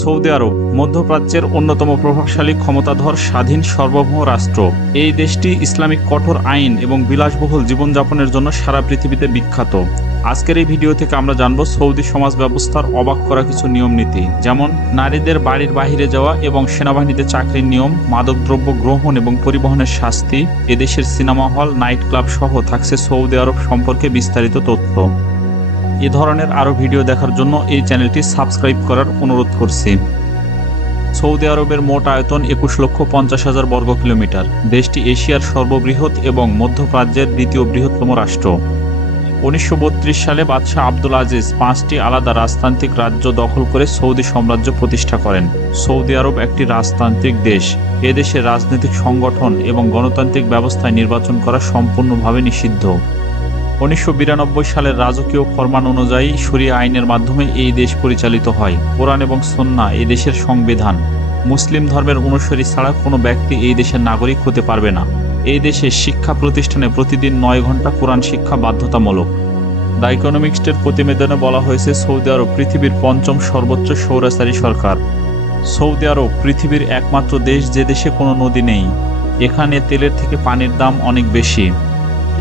Saudi আরব মধ্যপ্রাচ্যের অন্যতম প্রভাবশালী ক্ষমতাধর স্বাধীন সার্বভৌম রাষ্ট্র। এই দেশটি ইসলামিক কঠোর আইন এবং বিলাসবহুল জীবনযাপনের জন্য সারা পৃথিবীতে বিখ্যাত। আজকের এই ভিডিও থেকে আমরা জানব সৌদি সমাজ ব্যবস্থার অবাক করা কিছু নিয়ম নীতি, যেমন নারীদের বাড়ির বাহিরে যাওয়া এবং সেনাবাহিনীতে চাকরির নিয়ম, মাদকদ্রব্য গ্রহণ এবং পরিবহনের শাস্তি, এদেশের সিনেমা হল, নাইট ক্লাব সহ থাকছে সৌদি আরব সম্পর্কে বিস্তারিত তথ্য। এ ধরনের আরও ভিডিও দেখার জন্য এই চ্যানেলটি সাবস্ক্রাইব করার অনুরোধ করছি। সৌদি আরবের মোট আয়তন 21,50,000 বর্গ কিলোমিটার। দেশটি এশিয়ার সর্ববৃহৎ এবং মধ্যপ্রাচ্যের দ্বিতীয় বৃহত্তম রাষ্ট্র। 1932 সালে বাদশাহ আব্দুল আজিজ 5টি আলাদা রাজতান্ত্রিক রাজ্য দখল করে সৌদি সাম্রাজ্য প্রতিষ্ঠা করেন। সৌদি আরব একটি রাজতান্ত্রিক দেশ। এদেশের রাজনৈতিক সংগঠন এবং গণতান্ত্রিক ব্যবস্থায় নির্বাচন করা সম্পূর্ণভাবে নিষিদ্ধ। 1992 সালের রাজকীয় ফরমান অনুযায়ী শরিয়া আইনের মাধ্যমে এই দেশ পরিচালিত হয়। কোরআন এবং সুন্নাহ এই দেশের সংবিধান। মুসলিম ধর্মের অনুসারী ছাড়া কোনো ব্যক্তি এই দেশের নাগরিক হতে পারবে না। এই দেশে শিক্ষা প্রতিষ্ঠানে প্রতিদিন 9 ঘন্টা কোরআন শিক্ষা বাধ্যতামূলক। দ্য ইকোনমিক্সের প্রতিবেদনে বলা হয়েছে সৌদি আরব পৃথিবীর 5ম সর্বোচ্চ স্বৈরাচারী সরকার। সৌদি আরব পৃথিবীর একমাত্র দেশ যে দেশে কোনো নদী নেই। এখানে তেলের থেকে পানির দাম অনেক বেশি।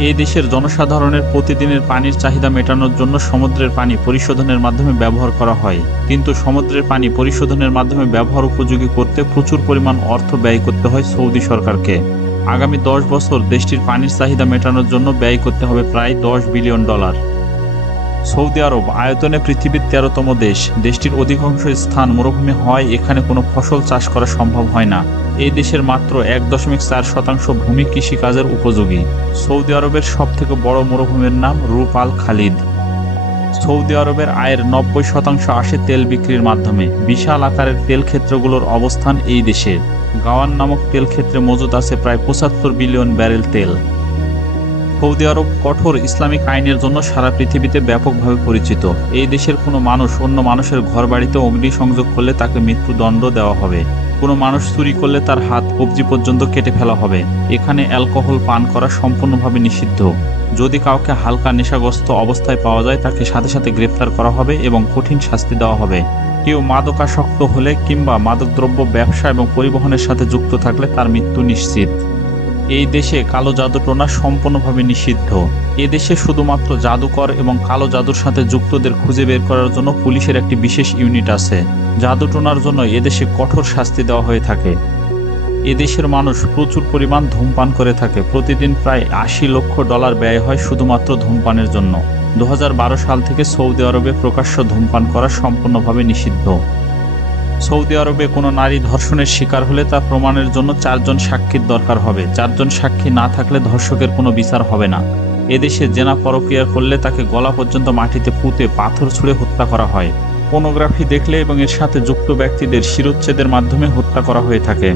এই দেশের জনসাধারণের প্রতিদিনের পানির চাহিদা মেটানোর জন্য সমুদ্রের পানি পরিশোধনের মাধ্যমে ব্যবহার করা হয়, কিন্তু সমুদ্রের পানি পরিশোধনের মাধ্যমে ব্যবহার উপযোগী করতে প্রচুর পরিমাণ অর্থ ব্যয় করতে হয় সৌদি সরকারকে। আগামী 10 বছর দেশটির পানির চাহিদা মেটানোর জন্য ব্যয় করতে হবে প্রায় $10 বিলিয়ন। সৌদি আরব আয়তনে পৃথিবীর 13তম দেশ। দেশটির অধিকাংশ স্থান মরুভূমি হয়, এখানে কোনো ফসল চাষ করা সম্ভব হয় না। এই দেশের মাত্র 1.4% ভূমি কৃষিকাজের উপযোগী। সৌদি আরবের সবথেকে বড় মরুভূমির নাম রূপ আল খালিদ। সৌদি আরবের আয়ের 90% আসে তেল বিক্রির মাধ্যমে। বিশাল আকারের তেল ক্ষেত্রগুলোর অবস্থান এই দেশে। গাওয়ান নামক তেল ক্ষেত্রে মজুদ আছে প্রায় 75 বিলিয়ন ব্যারেল তেল। সৌদি আরব কঠোর ইসলামিক আইনের জন্য সারা পৃথিবীতে ব্যাপকভাবে পরিচিত। এই দেশের কোনো মানুষ অন্য মানুষের ঘরবাড়িতে অগ্নিসংযোগ করলে তাকে মৃত্যুদণ্ড দেওয়া হবে। কোনো মানুষ চুরি করলে তার হাত কবজি পর্যন্ত কেটে ফেলা হবে। এখানে অ্যালকোহল পান করা সম্পূর্ণভাবে নিষিদ্ধ। যদি কাউকে হালকা নেশাগ্রস্ত অবস্থায় পাওয়া যায় তাকে সাথে সাথে গ্রেফতার করা হবে এবং কঠিন শাস্তি দেওয়া হবে। কেউ মাদকাসক্ত হলে কিংবা মাদকদ্রব্য ব্যবসা এবং পরিবহনের সাথে যুক্ত থাকলে তার মৃত্যু নিশ্চিত। এই দেশে কালো জাদুটোনা সম্পূর্ণভাবে নিষিদ্ধ। এদেশে শুধুমাত্র জাদুকর এবং কালো জাদুর সাথে যুক্তদের খুঁজে বের করার জন্য পুলিশের একটি বিশেষ ইউনিট আছে। জাদুটোনার জন্য এদেশে কঠোর শাস্তি দেওয়া হয়ে থাকে। এদেশের মানুষ প্রচুর পরিমাণ ধূমপান করে থাকে। প্রতিদিন প্রায় $80 লক্ষ ব্যয় হয় শুধুমাত্র ধূমপানের জন্য। 2012 সাল থেকে সৌদি আরবে প্রকাশ্য ধূমপান করা সম্পূর্ণভাবে নিষিদ্ধ। সৌদি আরবে কোনো নারী ধর্ষণের শিকার হলে তা প্রমাণের জন্য 4 জন সাক্ষীর দরকার হবে। 4 জন সাক্ষী না থাকলে ধর্ষকের কোনো বিচার হবে না। এদেশে জেনা পরকীয়া করলে তাকে গলা পর্যন্ত মাটিতে পুঁতে পাথর ছুঁড়ে হত্যা করা হয়। পর্নোগ্রাফি দেখলে এবং এর সাথে যুক্ত ব্যক্তিদের শিরোচ্ছেদের মাধ্যমে হত্যা করা হয়ে থাকে।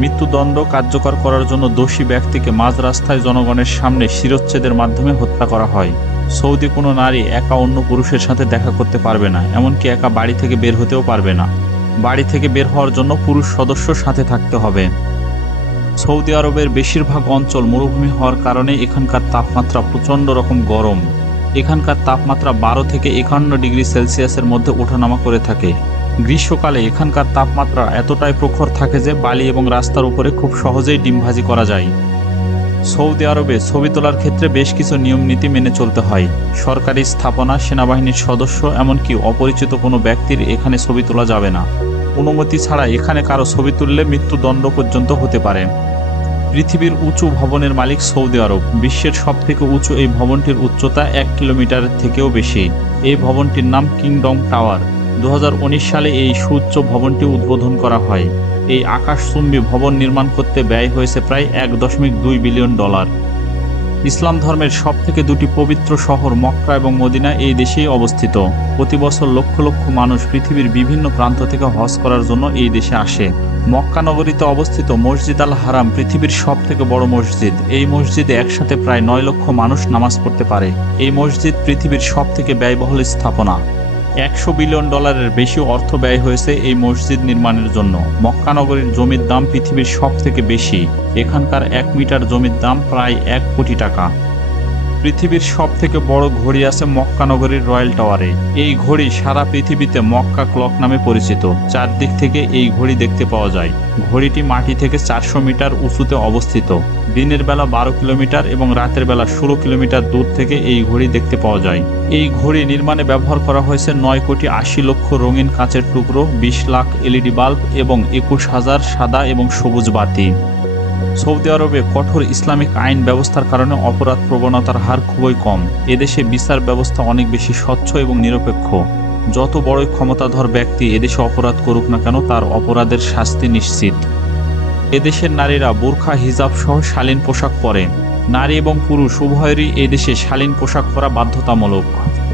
মৃত্যুদণ্ড কার্যকর করার জন্য দোষী ব্যক্তিকে মাঝ রাস্তায় জনগণের সামনে শিরোচ্ছেদের মাধ্যমে হত্যা করা হয়। সৌদি কোনো নারী একা অন্য পুরুষের সাথে দেখা করতে পারবে না, এমনকি একা বাড়ি থেকে বের হতেও পারবে না। বাড়ি থেকে বের হওয়ার জন্য পুরুষ সদস্য সাথে থাকতে হবে। সৌদি আরবের বেশিরভাগ অঞ্চল মরুভূমি হওয়ার কারণে এখানকার তাপমাত্রা প্রচণ্ড রকম গরম। এখানকার তাপমাত্রা 12 থেকে 51 ডিগ্রি সেলসিয়াসের মধ্যে ওঠানামা করে থাকে। গ্রীষ্মকালে এখানকার তাপমাত্রা এতটাই প্রখর থাকে যে বালি এবং রাস্তার উপরে খুব সহজেই ডিমভাজি করা যায়। সৌদি আরবে ছবি তোলার ক্ষেত্রে বেশ কিছু নিয়ম নীতি মেনে চলতে হয়। সরকারি স্থাপনা, সেনাবাহিনীর সদস্য, এমনকি অপরিচিত কোনো ব্যক্তির এখানে ছবি তোলা যাবে না। অনুমতি ছাড়া এখানে কারো ছবি তুললে মৃত্যুদণ্ড পর্যন্ত হতে পারে। পৃথিবীর উঁচু ভবনের মালিক সৌদি আরব। বিশ্বের সবথেকে উঁচু এই ভবনটির উচ্চতা 1 কিলোমিটারের থেকেও বেশি। এই ভবনটির নাম কিংডম টাওয়ার। 2019 সালে এই সুউচ্চ ভবনটি উদ্বোধন করা হয়। এই আকাশচুম্বী ভবন নির্মাণ করতে ব্যয় হয়েছে প্রায় $1.2 বিলিয়ন। ইসলাম ধর্মের সবথেকে 2টি পবিত্র শহর মক্কা এবং মদিনা এই দেশেই অবস্থিত। প্রতি বছর লক্ষ লক্ষ মানুষ পৃথিবীর বিভিন্ন প্রান্ত থেকে হজ করার জন্য এই দেশে আসে। মক্কা নগরীতে অবস্থিত মসজিদ আল হারাম পৃথিবীর সবথেকে বড় মসজিদ। এই মসজিদে একসাথে প্রায় 9 লক্ষ মানুষ নামাজ পড়তে পারে। এই মসজিদ পৃথিবীর সবথেকে ব্যয়বহুল স্থাপনা। $100 বিলিয়ন বেশি অর্থ ব্যয় হয়েছে এই মসজিদ নির্মাণের জন্য। মক্কা নগরীর জমির দাম পৃথিবীর সবথেকে বেশি। এখানকার 1 মিটার জমির দাম প্রায় $1 কোটি। পৃথিবীর সবথেকে বড় ঘড়ি আছে মক্কা নগরীর রয়্যাল টাওয়ারে। এই ঘড়ি সারা পৃথিবীতে মক্কা ক্লক নামে পরিচিত। চারদিক থেকে এই ঘড়ি দেখতে পাওয়া যায়। ঘড়িটি মাটি থেকে 400 মিটার উঁচুতে অবস্থিত। দিনের বেলা 12 কিলোমিটার এবং রাতের বেলা 16 কিলোমিটার দূর থেকে এই ঘড়ি দেখতে পাওয়া যায়। এই ঘড়ি নির্মাণে ব্যবহার করা হয়েছে 9,80,00,000 রঙিন কাঁচের টুকরো, 20 লাখ এলইডি বাল্ব এবং 21,000 সাদা এবং সবুজ বাতি। সৌদি আরবে কঠোর ইসলামিক আইন ব্যবস্থার কারণে অপরাধ প্রবণতার হার খুবই কম। এদেশে বিচার ব্যবস্থা অনেক বেশি স্বচ্ছ এবং নিরপেক্ষ। যত বড়ই ক্ষমতাধর ব্যক্তি এদেশে অপরাধ করুক না কেন, তার অপরাধের শাস্তি নিশ্চিত। এদেশের নারীরা বোরখা, হিজাব সহ শালীন পোশাক পরে। নারী এবং পুরুষ উভয়েরই এদেশে শালীন পোশাক পরা বাধ্যতামূলক।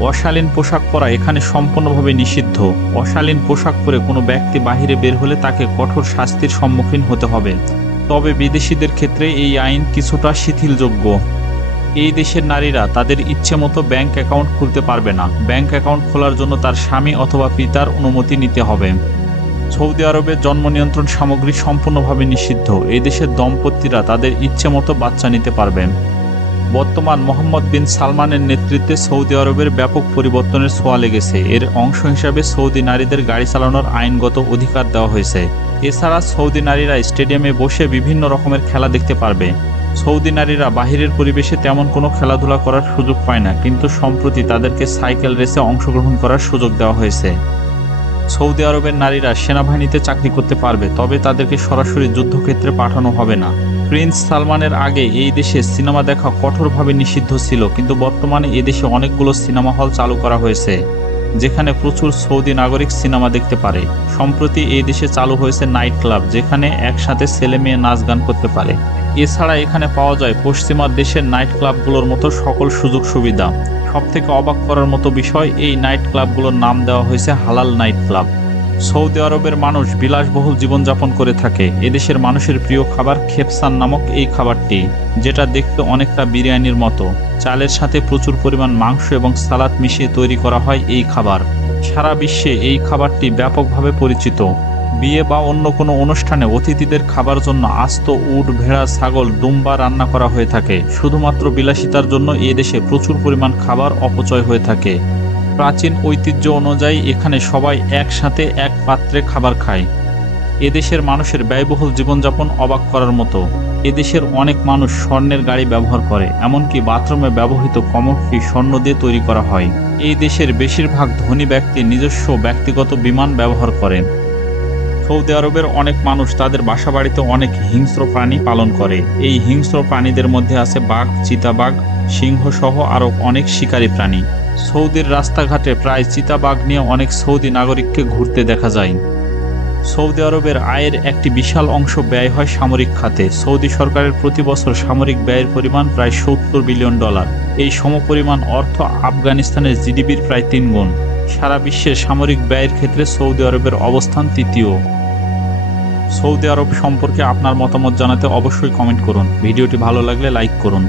অশালীন পোশাক পরা এখানে সম্পূর্ণভাবে নিষিদ্ধ। অশালীন পোশাক পরে কোনো ব্যক্তি বাহিরে বের হলে তাকে কঠোর শাস্তির সম্মুখীন হতে হবে। তবে বিদেশিদের ক্ষেত্রে এই আইন কিছুটা শিথিলযোগ্য। এই দেশের নারীরা তাদের ইচ্ছে মতো ব্যাংক অ্যাকাউন্ট খুলতে পারবে না। ব্যাংক অ্যাকাউন্ট খোলার জন্য তার স্বামী অথবা পিতার অনুমতি নিতে হবে। সৌদি আরবে জন্ম নিয়ন্ত্রণ সামগ্রী সম্পূর্ণভাবে নিষিদ্ধ। এই দেশের দম্পতিরা তাদের ইচ্ছে মতো বাচ্চা নিতে পারবেন। বর্তমান মোহাম্মদ বিন সালমানের নেতৃত্বে সৌদি আরবের ব্যাপক পরিবর্তনের ছোঁয়া লেগেছে। এর অংশ হিসাবে সৌদি নারীদের গাড়ি চালানোর আইনগত অধিকার দেওয়া হয়েছে। এছাড়া সৌদি নারীরা স্টেডিয়ামে বসে বিভিন্ন রকমের খেলা দেখতে পারবে। সৌদি নারীরা বাহিরের পরিবেশে তেমন কোনো খেলাধুলা করার সুযোগ পায় না, কিন্তু সম্প্রতি তাদেরকে সাইকেল রেসে অংশগ্রহণ করার সুযোগ দেওয়া হয়েছে। সৌদি আরবের নারীরা সেনাবাহিনীতে চাকরি করতে পারবে, তবে তাদেরকে সরাসরি যুদ্ধক্ষেত্রে পাঠানো হবে না। প্রিন্স সালমানের আগে এই দেশে সিনেমা দেখা কঠোরভাবে নিষিদ্ধ ছিল, কিন্তু বর্তমানে এদেশে অনেকগুলো সিনেমা হল চালু করা হয়েছে, যেখানে প্রচুর সৌদি নাগরিক সিনেমা দেখতে পারে। সম্প্রতি এই দেশে চালু হয়েছে নাইট ক্লাব, যেখানে একসাথে ছেলে মেয়ে নাচ গান করতে পারে। এছাড়া এখানে পাওয়া যায় পশ্চিমা দেশের নাইট ক্লাবগুলোর মতো সকল সুযোগ সুবিধা। সবথেকে অবাক করার মতো বিষয়, এই নাইট ক্লাবগুলোর নাম দেওয়া হয়েছে হালাল নাইট ক্লাব। সৌদি আরবের মানুষ বিলাসবহুল জীবনযাপন করে থাকে। এদেশের মানুষের প্রিয় খাবার খেপসান নামক এই খাবারটি, যেটা দেখতে অনেকটা বিরিয়ানির মতো। চালের সাথে প্রচুর পরিমাণ মাংস এবং সালাদ মিশিয়ে তৈরি করা হয় এই খাবার। সারা বিশ্বে এই খাবারটি ব্যাপকভাবে পরিচিত। বিয়ে বা অন্য কোনো অনুষ্ঠানে অতিথিদের খাবার জন্য আস্ত উট, ভেড়া, ছাগল, দুম্বা রান্না করা হয়ে থাকে। শুধুমাত্র বিলাসিতার জন্য এদেশে প্রচুর পরিমাণ খাবার অপচয় হয়ে থাকে। প্রাচীন ঐতিহ্য অনুযায়ী এখানে সবাই একসাথে এক পাত্রে খাবার খায়। এদেশের মানুষের ব্যয়বহুল জীবনযাপন অবাক করার মতো। এদেশের অনেক মানুষ স্বর্ণের গাড়ি ব্যবহার করে, এমনকি বাথরুমে ব্যবহৃত কমোডটি স্বর্ণ দিয়ে তৈরি করা হয়। এই দেশের বেশিরভাগ ধনী ব্যক্তি নিজস্ব ব্যক্তিগত বিমান ব্যবহার করেন। সৌদি আরবের অনেক মানুষ তাদের বাসাবাড়িতে অনেক হিংস্র প্রাণী পালন করে। এই হিংস্র প্রাণীদের মধ্যে আছে বাঘ, চিতাবাঘ, সিংহ সহ আরও অনেক শিকারী প্রাণী। সৌদির রাস্তাঘাটে প্রায় চিতাবাঘ নিয়ে অনেক সৌদি নাগরিককে ঘুরতে দেখা যায়। সৌদি আরবের আয়ের একটি বিশাল অংশ ব্যয় হয় সামরিক খাতে। সৌদি সরকারের প্রতি বছর সামরিক ব্যয়ের পরিমাণ প্রায় $70 বিলিয়ন। এই সমপরিমাণ অর্থ আফগানিস্তানের জিডিপির প্রায় 3 গুণ। সারা বিশ্বে সামরিক ব্যয়ের ক্ষেত্রে সৌদি আরবের অবস্থান তৃতীয়। সৌদি আরব সম্পর্কে আপনার মতামত জানাতে অবশ্যই কমেন্ট করুন। ভিডিওটি ভালো লাগলে লাইক করুন।